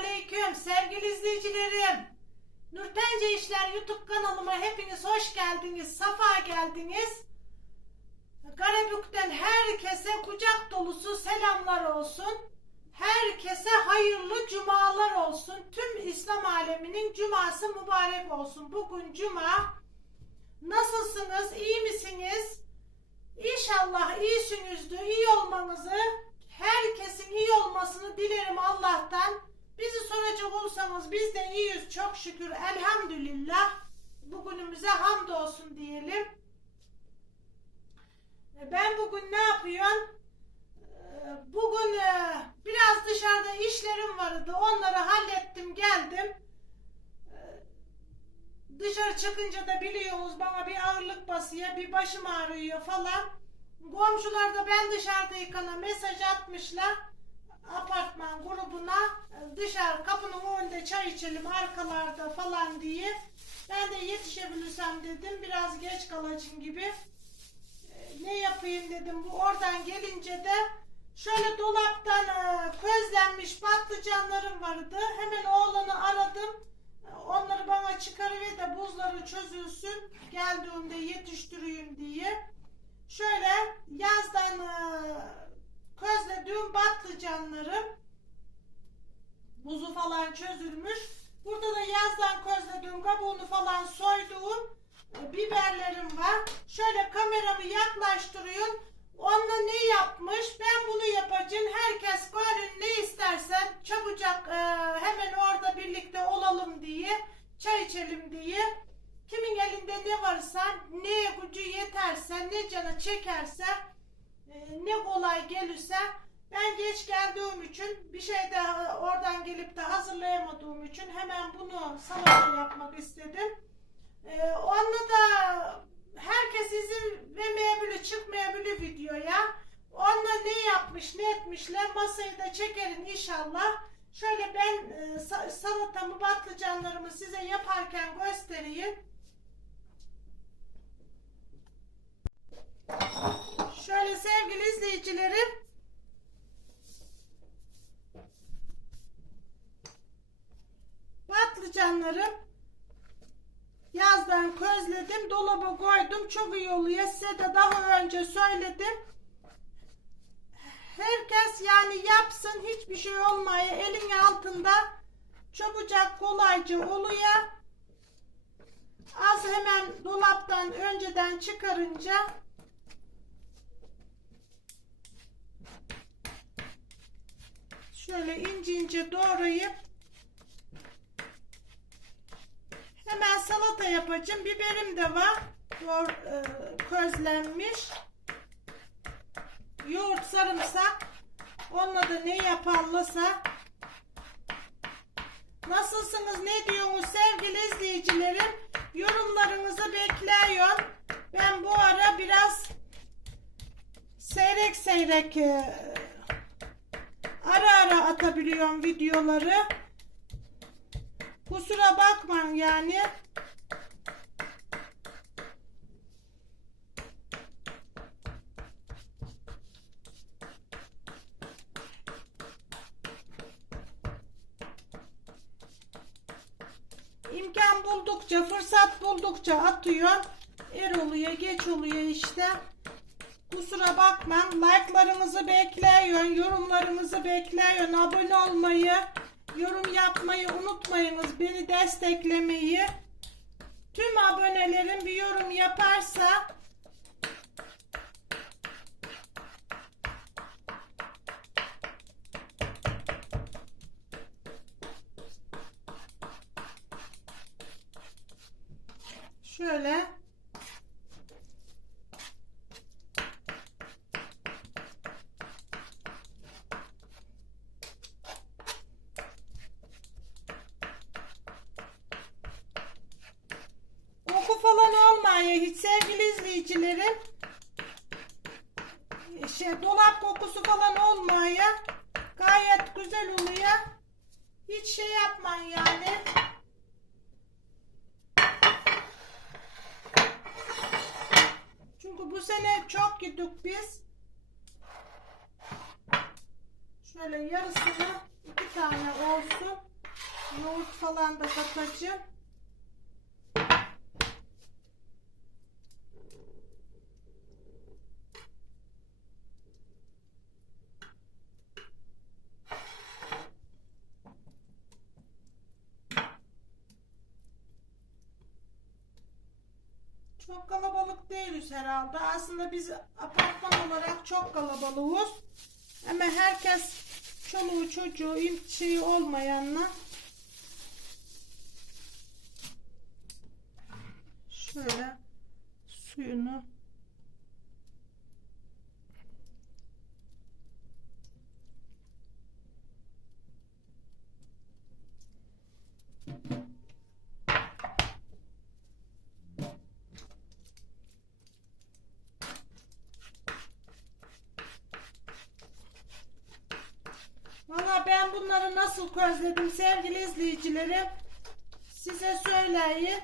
Aleyküm sevgili izleyicilerim. Nurtence İşler YouTube kanalıma hepiniz hoş geldiniz, safa geldiniz. Karabük'ten herkese kucak dolusu selamlar olsun. Herkese hayırlı cumalar olsun. Tüm İslam aleminin cuması mübarek olsun. Bugün cuma. Nasılsınız? İyi misiniz? İnşallah iyisinizdir. İyi olmanızı, herkesin iyi Allah'tan. Bizi soracak olursanız biz de iyiyiz çok şükür. Elhamdülillah. Bugünümüze hamdolsun diyelim. E, Ben bugün ne yapıyorum? E, Bugün e, biraz dışarıda işlerim vardı. Onları hallettim geldim. Dışarı çıkınca da biliyorsunuz bana bir ağırlık basıyor, bir başım ağrıyor falan. Komşular da ben dışarıdayken mesaj atmışlar apartman grubuna dışarı kapının önünde çay içelim arkalarda falan diye. Ben de yetişebilirsem dedim biraz geç kalacağım gibi. E, Ne yapayım dedim bu oradan gelince de şöyle dolaptan e, közlenmiş patlıcanlarım vardı. Hemen oğlanı aradım. E, Onları bana çıkarıver de buzları çözülsün. Geldiğimde yetiştireyim diye. Şöyle yazdan e, közlediğim patlıcanlarım buzu falan çözülmüş. Burada da yazdan közlediğim kabuğunu falan soyduğum e, biberlerim var. Şöyle kameramı yaklaştırıyorum. Onda ne yapmış? Ben bunu yapacağım. Herkes gönlün ne isterse çabucak e, hemen orada birlikte olalım diye, çay içelim diye. Kimin elinde ne varsa, ne gücü yeterse, ne canı çekerse, ne kolay gelirse ben geç geldiğim için bir şey de e, oradan gelip de hazırlayamadığım için hemen bunu salata yapmak istedim. Ee, onunla da herkes izin vermeyebilir, çıkmayabilir videoya. Onunla ne yapmış, ne etmişler masayı da çekerim inşallah. Şöyle ben e, sa- salatamı, patlıcanlarımı size yaparken göstereyim. Şöyle sevgili izleyicilerim. Patlıcanlarım yazdan közledim, dolaba koydum. Çok iyi oluyor. Size de daha önce söyledim. Herkes yani yapsın hiçbir şey olmuyor. Elin altında çabucak kolayca oluyor. Az hemen dolaptan önceden çıkarınca şöyle ince ince doğrayıp hemen salata yapacağım. Biberim de var. Doğru, e, közlenmiş. Yoğurt, sarımsak. Onunla da ne yaparlarsa. Nasılsınız, ne diyorsunuz sevgili izleyicilerim? Yorumlarınızı bekliyorum. Ben bu ara biraz seyrek seyrek e, ara ara atabiliyorum videoları. Kusura bakmayın yani. İmkan buldukça, fırsat buldukça atıyor. Er oluyor, geç oluyor işte. Kusura bakmayın. Like'larınızı bekliyorum, yorumlarınızı bekliyorum. Abone olmayı, yorum yapmayı unutmayınız. Beni desteklemeyi. Tüm abonelerim bir yorum yaparsa şöyle Koku falan olmuyor hiç sevgili izleyicilerim. Şey, dolap kokusu falan olmuyor. Gayet güzel oluyor. Hiç yapmayın yani. Çünkü bu sene çok gittik biz. Şöyle yarısını iki tane olsun. falan da katacağım. Çok kalabalık değiliz herhalde. Aslında biz apartman olarak çok kalabalığız. Ama herkes çoluğu çocuğu şeyi olmayanla şöyle suyunu Valla ben bunları nasıl közledim sevgili izleyicilerim. Size söyleyeyim.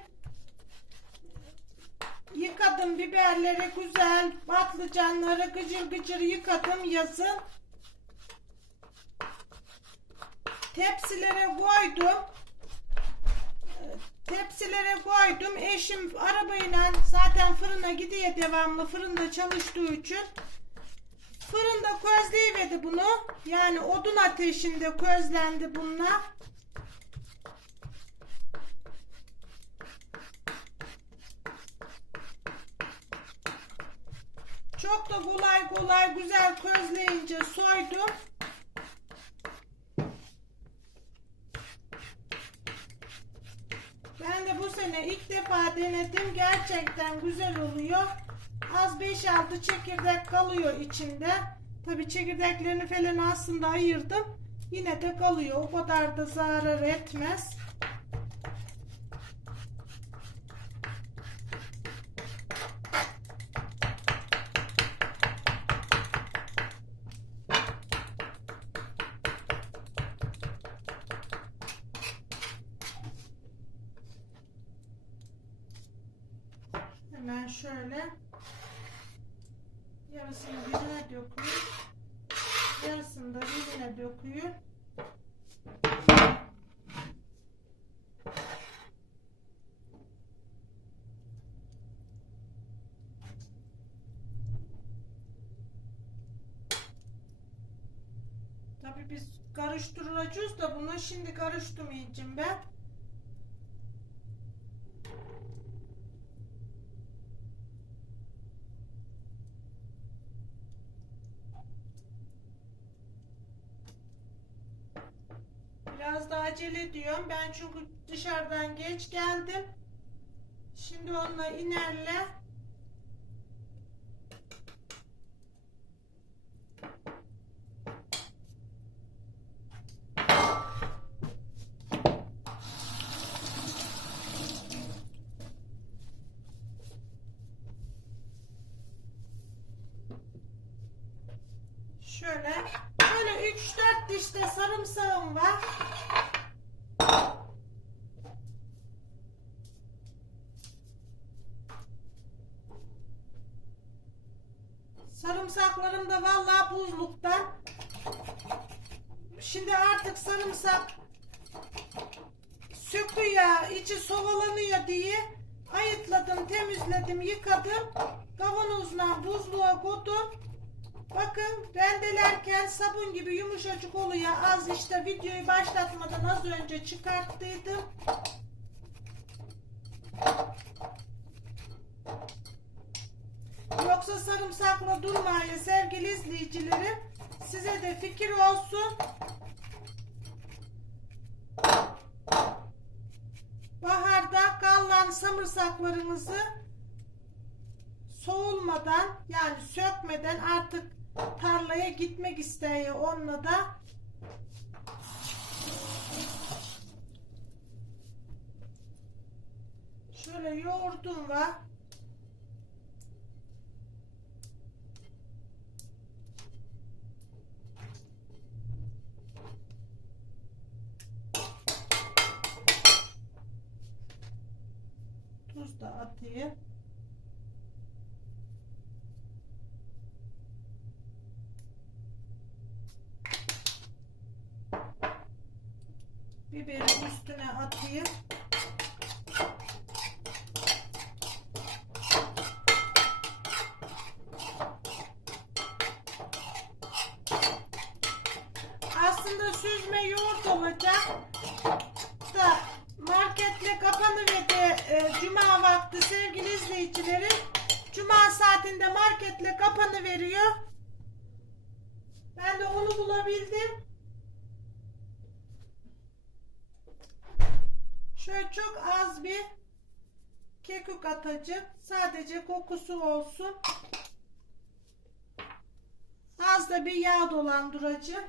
Yıkadım biberleri güzel, patlıcanları gıcır gıcır yıkadım yazın. Tepsilere koydum. Tepsilere koydum. Eşim arabayla zaten fırına gidiyor devamlı fırında çalıştığı için. Fırında közleyiverdi bunu. Yani odun ateşinde közlendi bunlar. Çok da kolay kolay güzel közleyince soydum. Ben de bu sene ilk defa denedim. Gerçekten güzel oluyor. Az 5-6 çekirdek kalıyor içinde. Tabi çekirdeklerini falan aslında ayırdım. Yine de kalıyor. O kadar da zarar etmez. Hemen şöyle yarısını birine döküyor. Yarısını da birine döküyor. Tabii biz karıştıracağız da bunu şimdi karıştırmayacağım ben. Biraz da acele ediyorum. Ben çünkü dışarıdan geç geldim. Şimdi onunla inerle. Şöyle, şöyle 3-4 diş de sarımsağım var. Sarımsaklarım da vallahi buzluktan. Şimdi artık sarımsak söküyor, içi soğulanıyor diye ayıtladım, temizledim, yıkadım. Kavanozla buzluğa koydum. Bakın rendelerken sabun gibi yumuşacık oluyor. Az işte videoyu başlatmadan az önce çıkarttıydım. Yoksa sarımsakla durmayın sevgili izleyicilerim. Size de fikir olsun. Kalan sarımsaklarımızı soğulmadan yani sökmeden artık tarlaya gitmek isteği onunla da şöyle yoğurdum var. Tuz da atayım. Biberi üstüne atayım. Aslında süzme yoğurt olacak da marketle kapanıverdi e, cuma vakti sevgili izleyicilerim. Cuma saatinde marketle kapanıveriyor. Ben de onu bulabildim. Şöyle çok az bir kekik atacağım. Sadece kokusu olsun. Az da bir yağ dolandıracağım.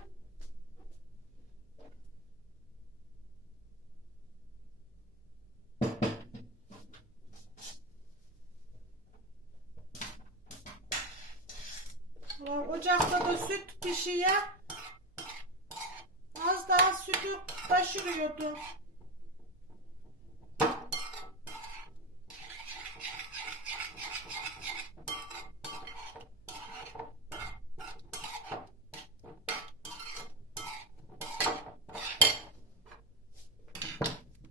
Ocakta da süt pişiyor. Az daha sütü taşırıyordum.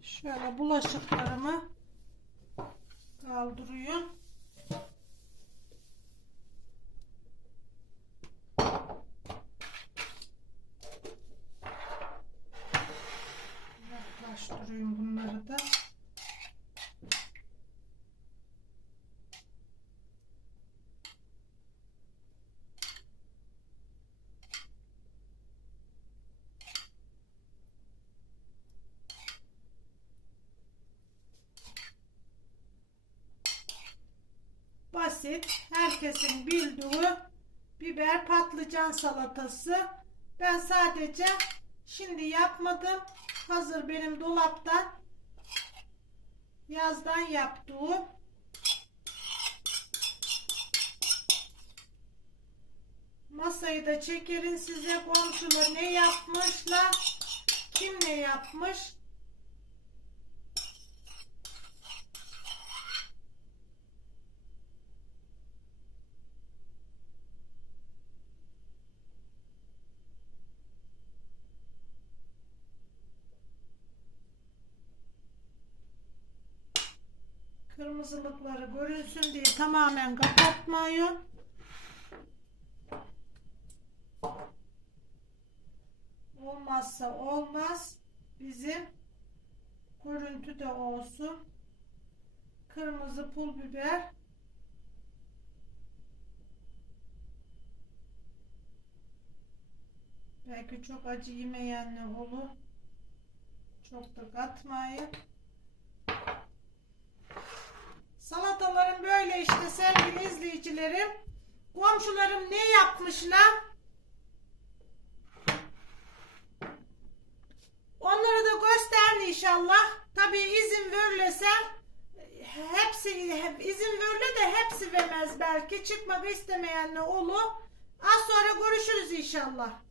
Şöyle bulaşıklarımı kaldırıyorum. Yaklaştırıyorum bunları da. Basit, herkesin bildiği biber patlıcan salatası. Ben sadece şimdi yapmadım. Hazır benim dolaptan yazdan yaptığım masayı da çekerin size komşular ne yapmışlar kim ne yapmış kırmızılıkları görünsün diye tamamen kapatmayın. Olmazsa olmaz. Bizim görüntü de olsun. Kırmızı pul biber. Belki çok acı yemeyenler olur. Çok da katmayın. Böyle işte sevgili izleyicilerim. Komşularım ne yapmışlar? Onları da gösterin inşallah. Tabii izin verilse hepsi izin verile de hepsi vermez belki. Çıkmak istemeyenler olur. Az sonra görüşürüz inşallah.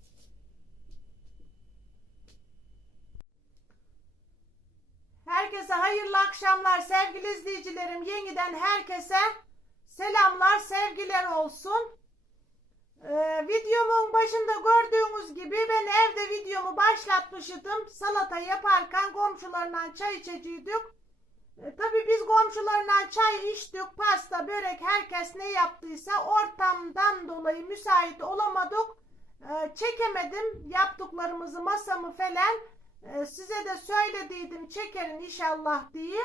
Herkese hayırlı akşamlar sevgili izleyicilerim. Yeniden herkese selamlar, sevgiler olsun. Ee, videomun başında gördüğünüz gibi ben evde videomu başlatmıştım. Salata yaparken komşularla çay içecektik. Ee, tabii biz komşularla çay içtik, pasta, börek herkes ne yaptıysa ortamdan dolayı müsait olamadık. Ee, çekemedim yaptıklarımızı, masamı falan. Ee, size de söylediydim çekerim inşallah diye.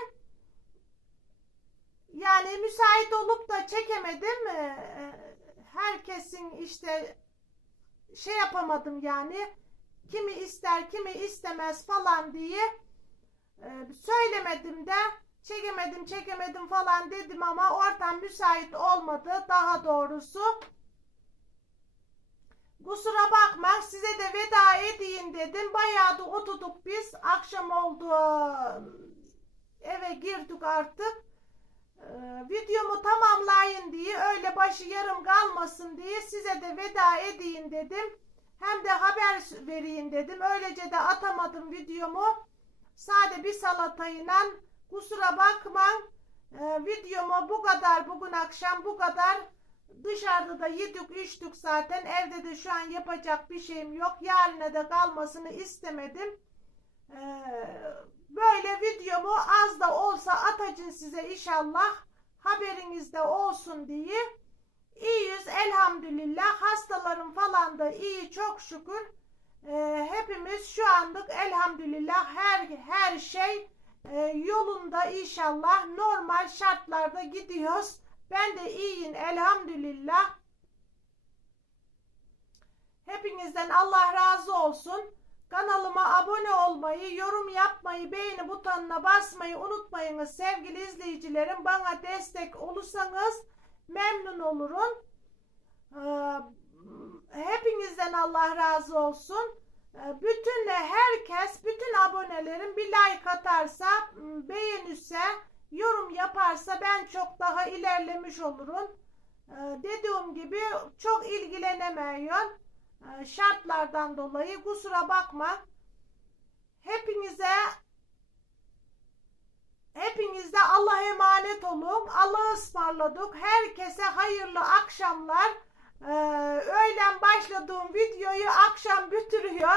Yani müsait olup da çekemedim. Ee, herkesin işte şey yapamadım yani. Kimi ister kimi istemez falan diye söylemedim de çekemedim çekemedim falan dedim ama ortam müsait olmadı daha doğrusu. Kusura bakma size de veda edeyim dedim. Bayağı da oturduk biz. Akşam oldu. Eve girdik artık. Ee, videomu tamamlayın diye öyle başı yarım kalmasın diye size de veda edeyim dedim. Hem de haber vereyim dedim. Öylece de atamadım videomu. Sade bir salatayla kusura bakma. Ee, videomu bu kadar bugün akşam bu kadar Dışarıda da yedik içtik zaten. Evde de şu an yapacak bir şeyim yok. Yarına da kalmasını istemedim. Ee, böyle videomu az da olsa atacağım size inşallah haberinizde olsun diye. İyiyiz elhamdülillah. Hastalarım falan da iyi çok şükür. Ee, hepimiz şu anlık elhamdülillah her her şey e, yolunda inşallah normal şartlarda gidiyoruz. Ben de iyiyim elhamdülillah. Hepinizden Allah razı olsun. Kanalıma abone olmayı, yorum yapmayı, beğeni butonuna basmayı unutmayınız sevgili izleyicilerim. Bana destek olursanız memnun olurum. Ee, Hepinizden Allah razı olsun. Ee, Bütün herkes, bütün abonelerim bir like atarsa, beğenirse, yorum yaparsa ben çok daha ilerlemiş olurum. Ee, Dediğim gibi çok ilgilenemiyorum. Ee, Şartlardan dolayı kusura bakma. Hepinize Hepinize Allah emanet olun. Allah'a ısmarladık. Herkese hayırlı akşamlar. Ee, öğlen başladığım videoyu akşam bitiriyor.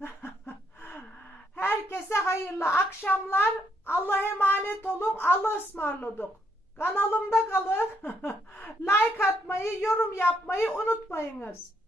Herkese hayırlı akşamlar. Allah'a emanet olun. Allah'a ısmarladık. Kanalımda kalın. like atmayı, yorum yapmayı unutmayınız.